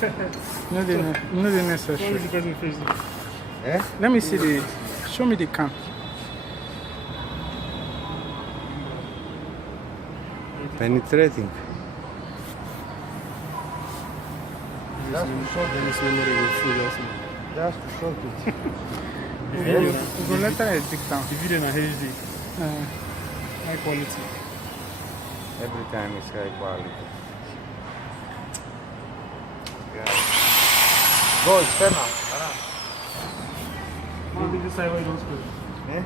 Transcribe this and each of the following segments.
Not the necessary. What is the person facing? Eh? Let me see the. Show me the cam. Penetrating. That's to short. Then it's memory will full also. That's to short it. We'll let her dig down. The video na HD. Uh, High quality. Every time it's high quality. Yeah. Go, external. Maybe this side where you don't screw. Eh?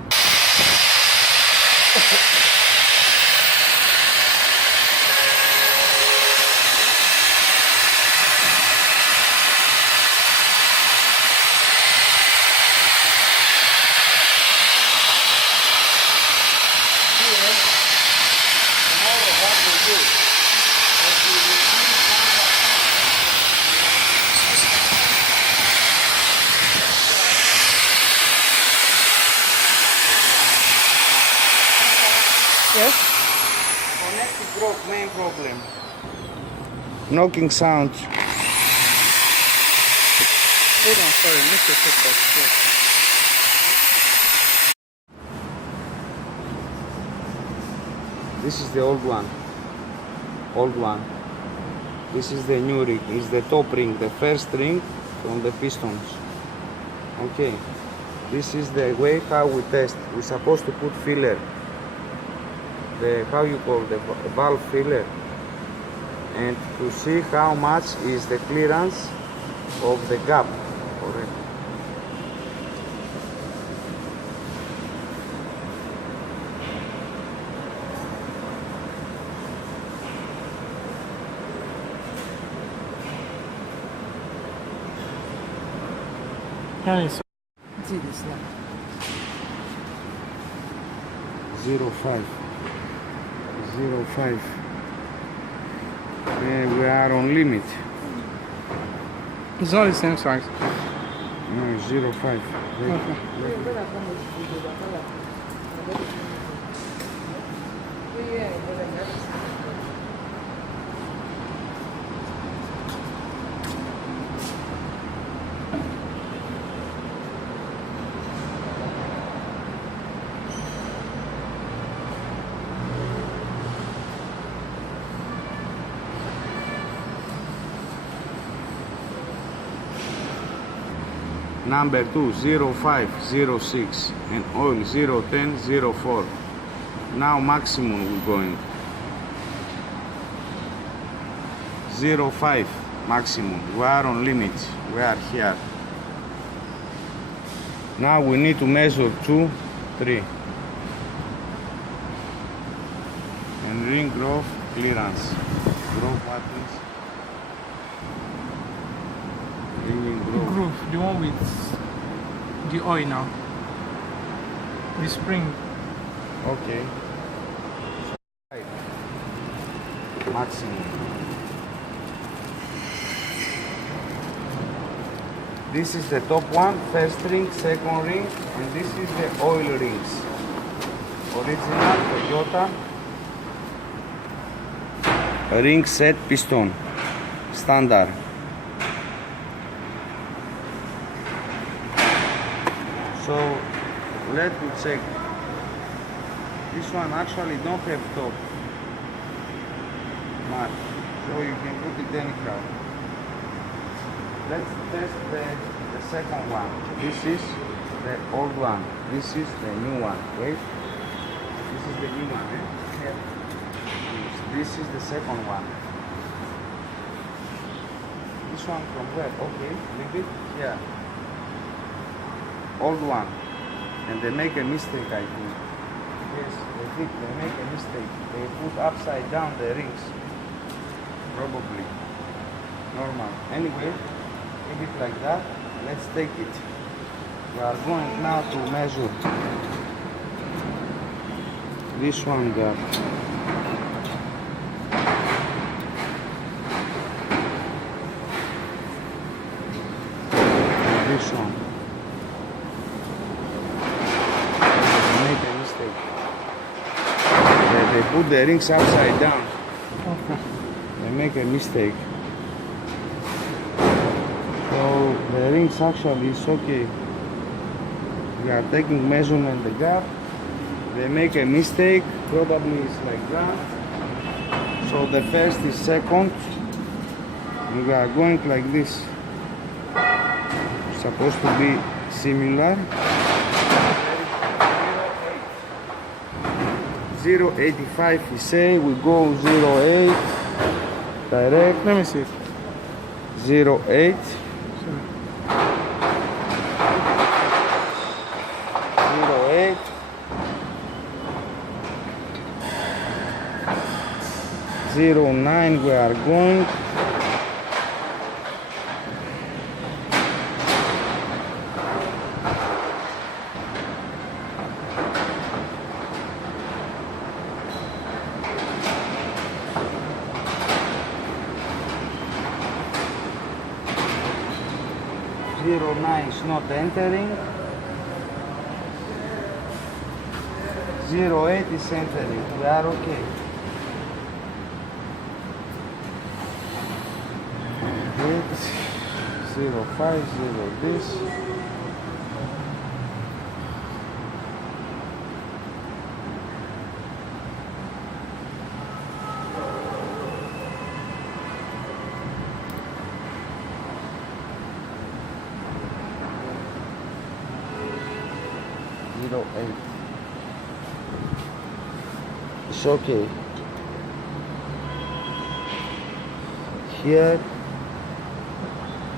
yes? Connected broke, main problem. Knocking sound. Hold on, sorry, Mr. Focus. Yes. This is the old one. Old one. This is the new ring. It's the top ring, the first ring from the pistons. Okay. This is the way how we test. We're supposed to put filler. The how you call the valve filler, and to see how much is the clearance of the gap. Correct. Nice. 05. 05. We are on limit. It's not the same size. No, 05. Okay. Number 2, 0506, and oil 010, 04. Now maximum we're going. 05 maximum. We are on limit. We are here. Now we need to measure 2, 3. And ring groove clearance. Groove what is? Ring groove. Groove, the one with the oil now. The spring. Okay. Maximum. This is the top one, first ring, second ring, and this is the oil rings. Original Toyota ring set piston, standard. So let me check. This one actually don't have top mark, so you can put it anyhow. Let's test the second one. This is the old one. This is the new one. Wait. This is the new one. Eh? Here. This is the second one. This one from where? Okay, leave it here. Old one. And they make a mistake, I think. Yes, they make a mistake. They put upside down the rings. Probably. Normal. Anyway, leave it like that. Let's take it. We are going now to measure this one gap. This one. They make a mistake. They put the rings upside down. Okay. They make a mistake. So the rings actually is okay. We are taking measurement the gap. They make a mistake, probably it's like that. So the first is second. And we are going like this. Supposed to be similar. 0.85 he say, we go 0.8 direct. Let me see. 0.8. 0.8. 0.9 we are going. Zero nine is not entering. 0.8 is entering. We are okay. 0.5, 0 this. It's okay. Here,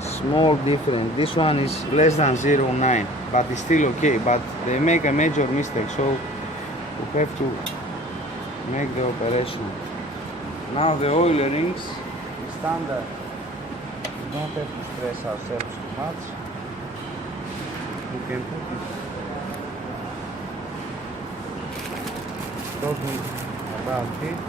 small difference. This one is less than 0.9, but it's still okay. But they make a major mistake, so we have to make the operation. Now the oil rings is standard. We don't have to stress ourselves too much. We can put it. Talking about it.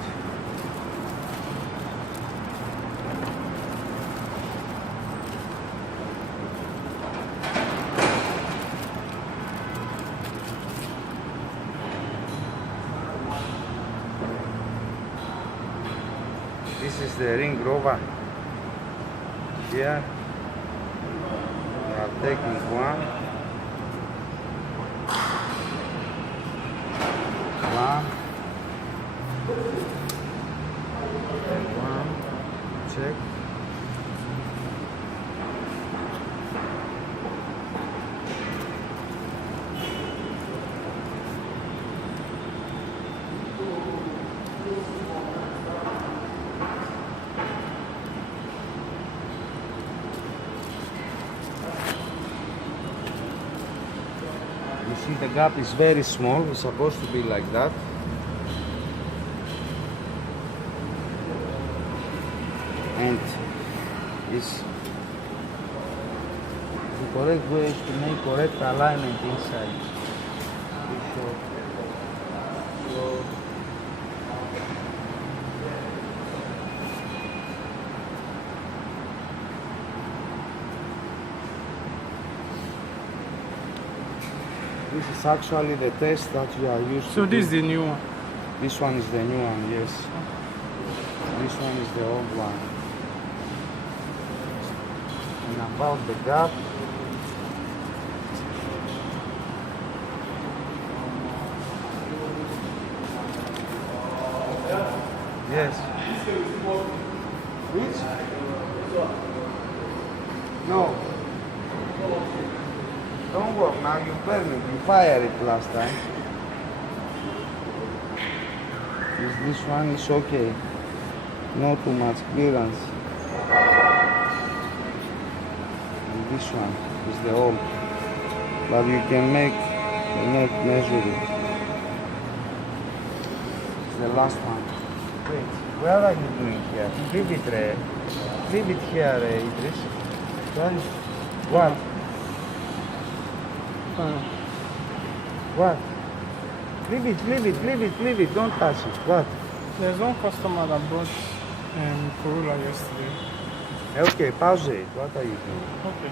This is the ring rover. Here we are taking one. Check. You see the gap is very small. It's supposed to be like that. And is the correct way is to make correct alignment inside. So this is actually the test that we are used to. So this is the new one. This one is the new one, yes. This one is the old one. And about the gap, yes. Which? No. Don't work now, you burn it, you fire it last time. This one is okay. Not too much clearance. And this one is the old. But you can make the net measure it. It's the last one. Wait, where are you doing here? Leave it there. Leave it here, Idris. What? What? Leave it, don't touch it. What? There's one customer that bought Corolla yesterday. Okay, pause it. What are you doing? Okay.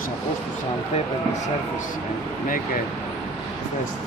supposed to sandpaper the surface and make a test.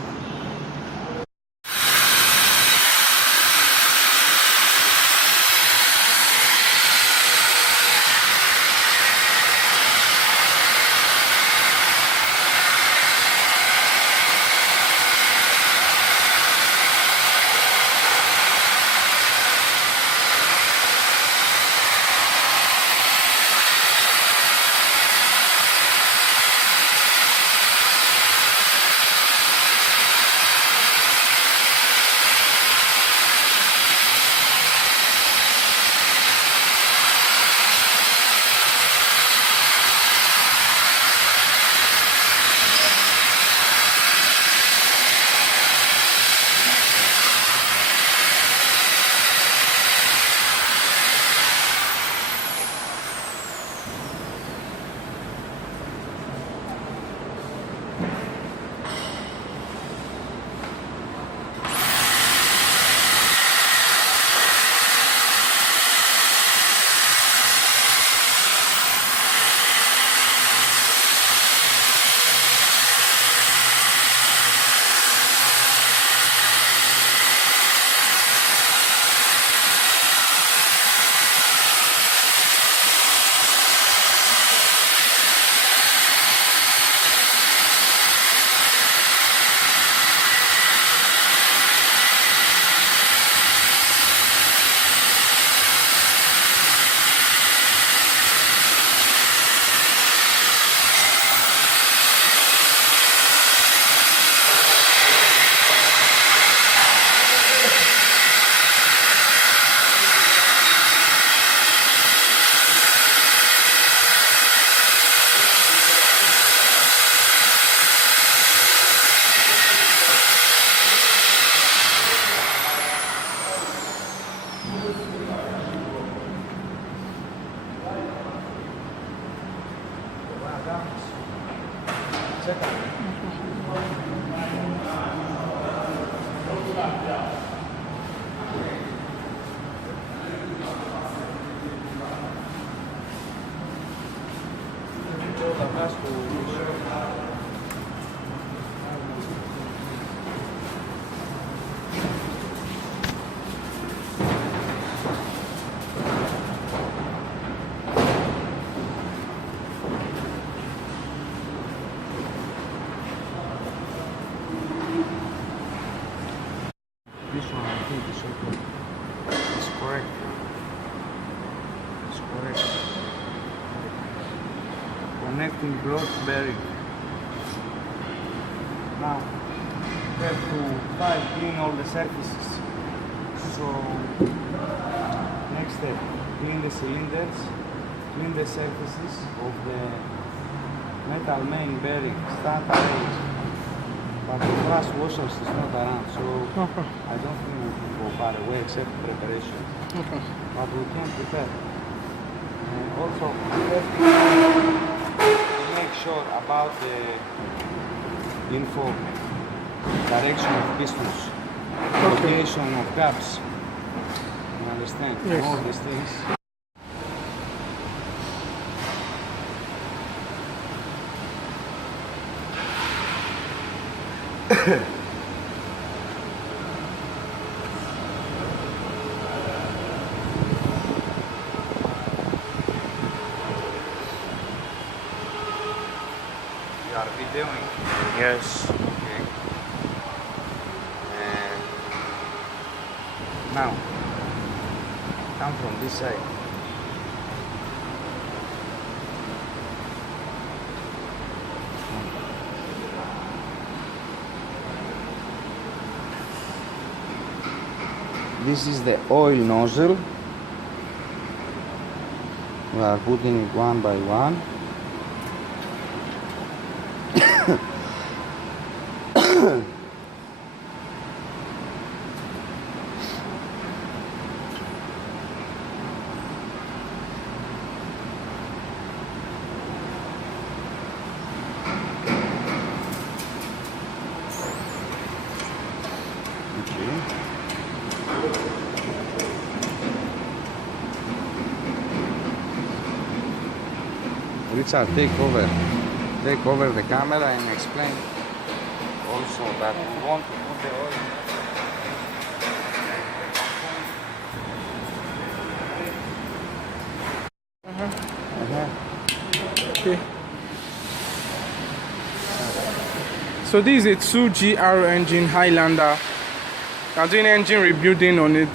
This one I think is okay. It's correct. It's correct. Connecting broad bearing. Now we have to clean all the surfaces. So next step, clean the cylinders, clean the surfaces of the metal main bearing, start arrange. But the flash washers is not around, so Okay. I don't think we can go far away except preparation. Okay. But we can prepare. And also, we have to make sure about the info, direction of pistons, location of gaps. You understand? Yes. All these things. You are videoing. Yes. Okay. Now, come from this side. This is the oil nozzle. We are putting it one by one. Richard, take over. take over the camera and explain also that you want to put the oil. Okay. So this is a 2GR engine Highlander. I'm doing engine rebuilding on it.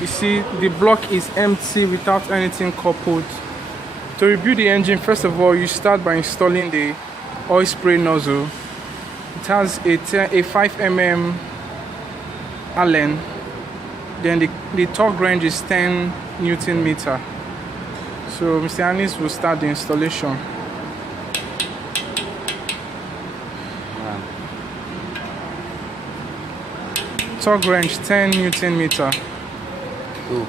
You see the block is empty without anything coupled. To rebuild the engine, first of all you start by installing the oil spray nozzle. It has a 5 mm Allen. Then the torque range is 10 Newton meter. So Mr. Anis will start the installation. Yeah. Torque range 10 Newton meter. 2.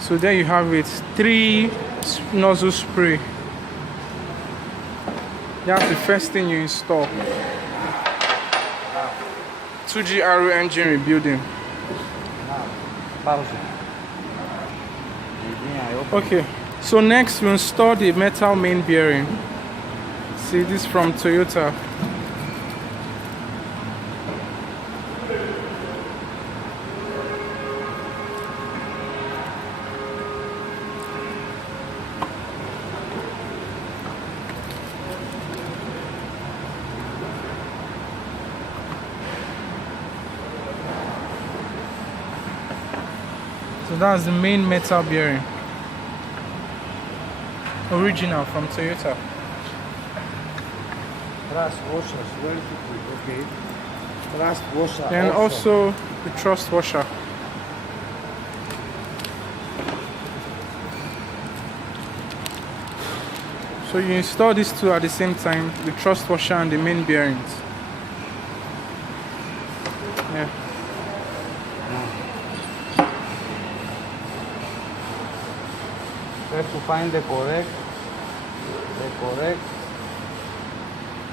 So there you have it, 3 nozzle spray. That's the first thing you install. 2GR engine rebuilding. Pause. Okay, so next we'll install the metal main bearing. See, this from Toyota. So that's the main metal bearing. Original from Toyota. Thrust washers, very quickly, okay. Thrust washer. And also the thrust washer. So you install these two at the same time, the thrust washer and the main bearings. Yeah. You have to find the correct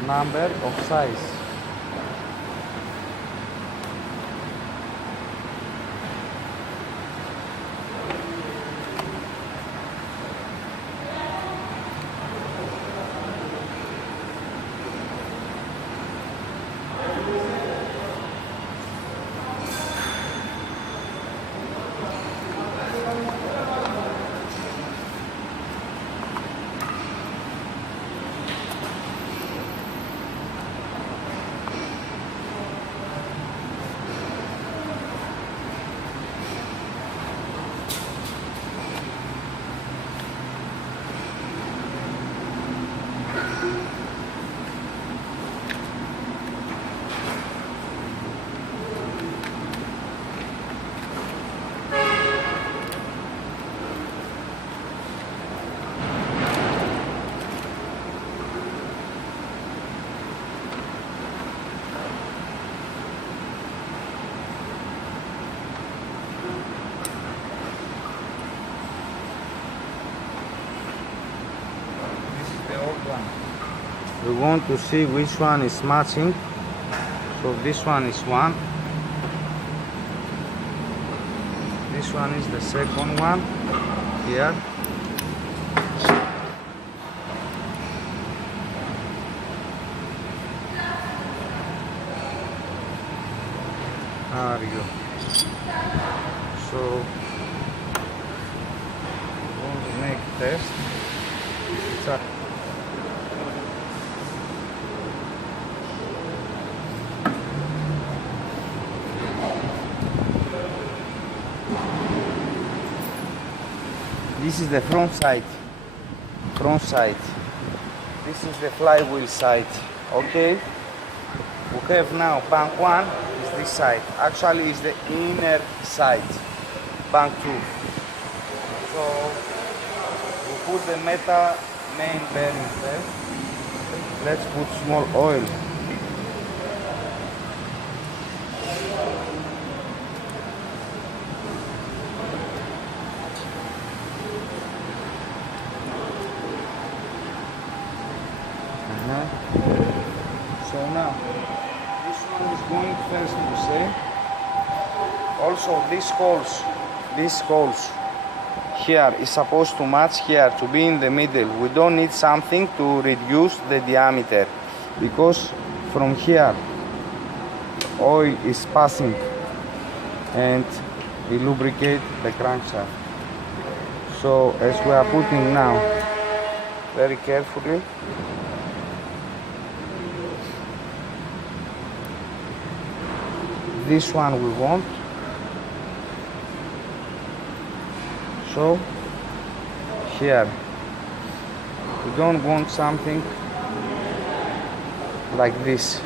number of size. We want to see which one is matching. So this one is one. This one is the second one here. There you go. So we want to make test. It's a This is the front side. This is the flywheel side. Okay. We have now bank 1 is this side. Actually, is the inner side. Bank 2. So we put the metal main bearing first. Let's put small oil. So now, this one is going first to say. Also, these holes these holes here is supposed to match here, to be in the middle. We don't need something to reduce the diameter, because from here oil is passing and we lubricate the crankshaft. So as we are putting now, very carefully, this one we want. So here we don't want something like this.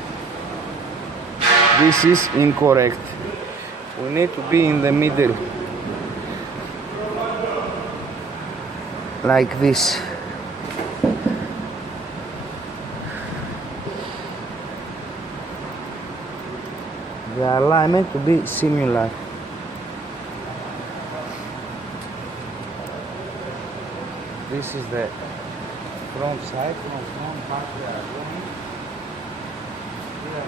This is incorrect. We need to be in the middle, like this. The alignment to be similar. This is the front side, from front back we are going. Here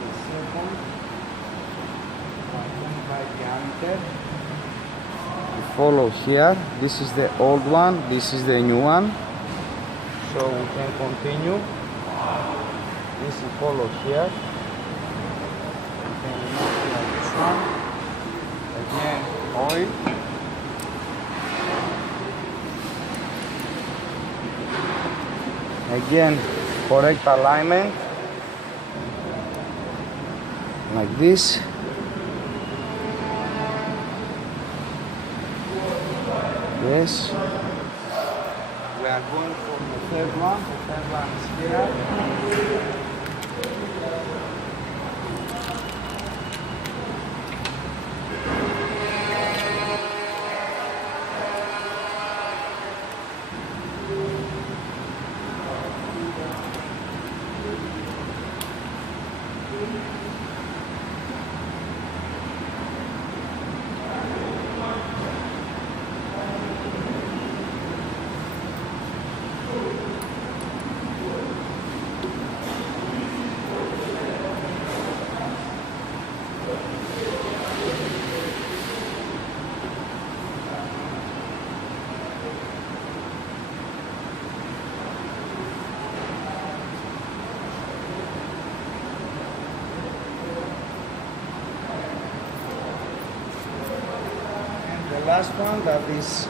is the second, 1.5 diameter. We follow here. This is the old one, this is the new one. So we can continue. This is follow here. We can remove here this one. Again, oil. Again, correct alignment, like this. Yes. We are going for the third one. The third one is here. Last one, that is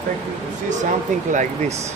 expecting to see something like this.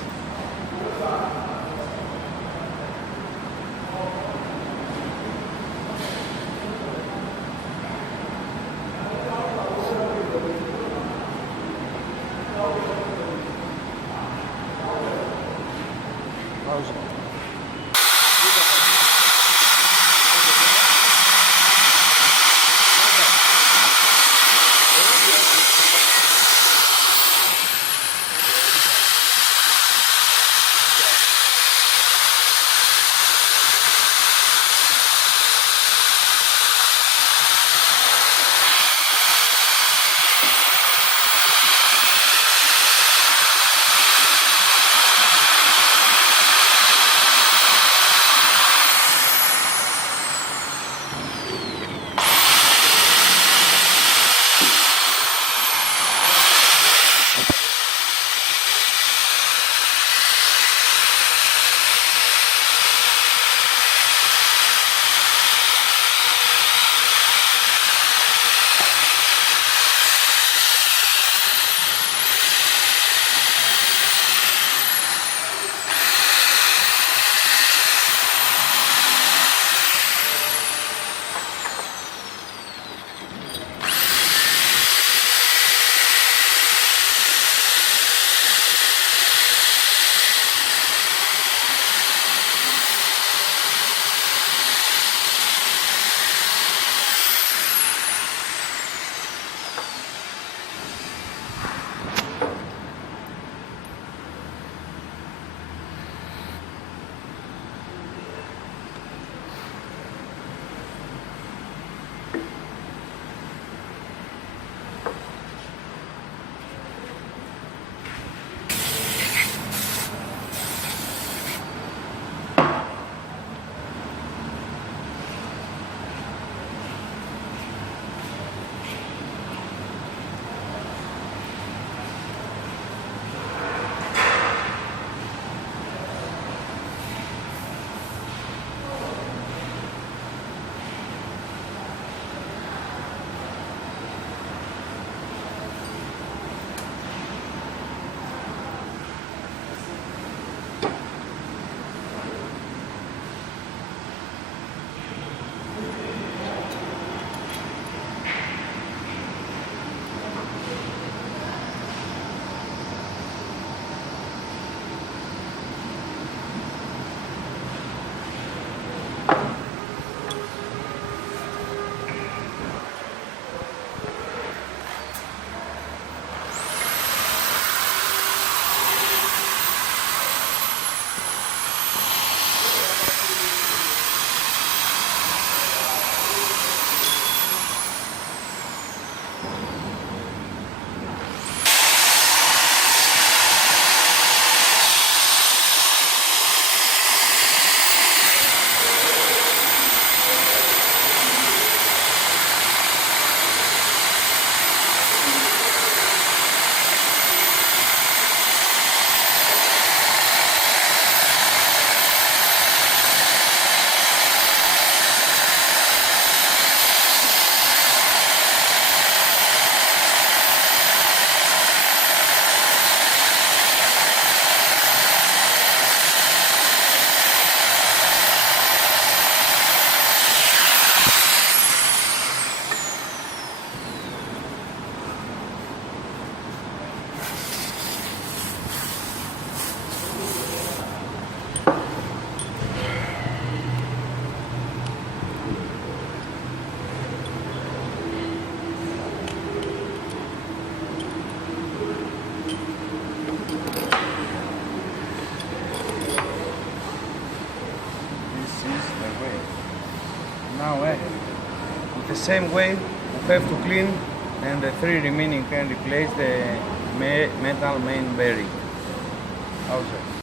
way. Now, with the same way, we have to clean, and the 3 remaining can replace the metal main bearing. How's that?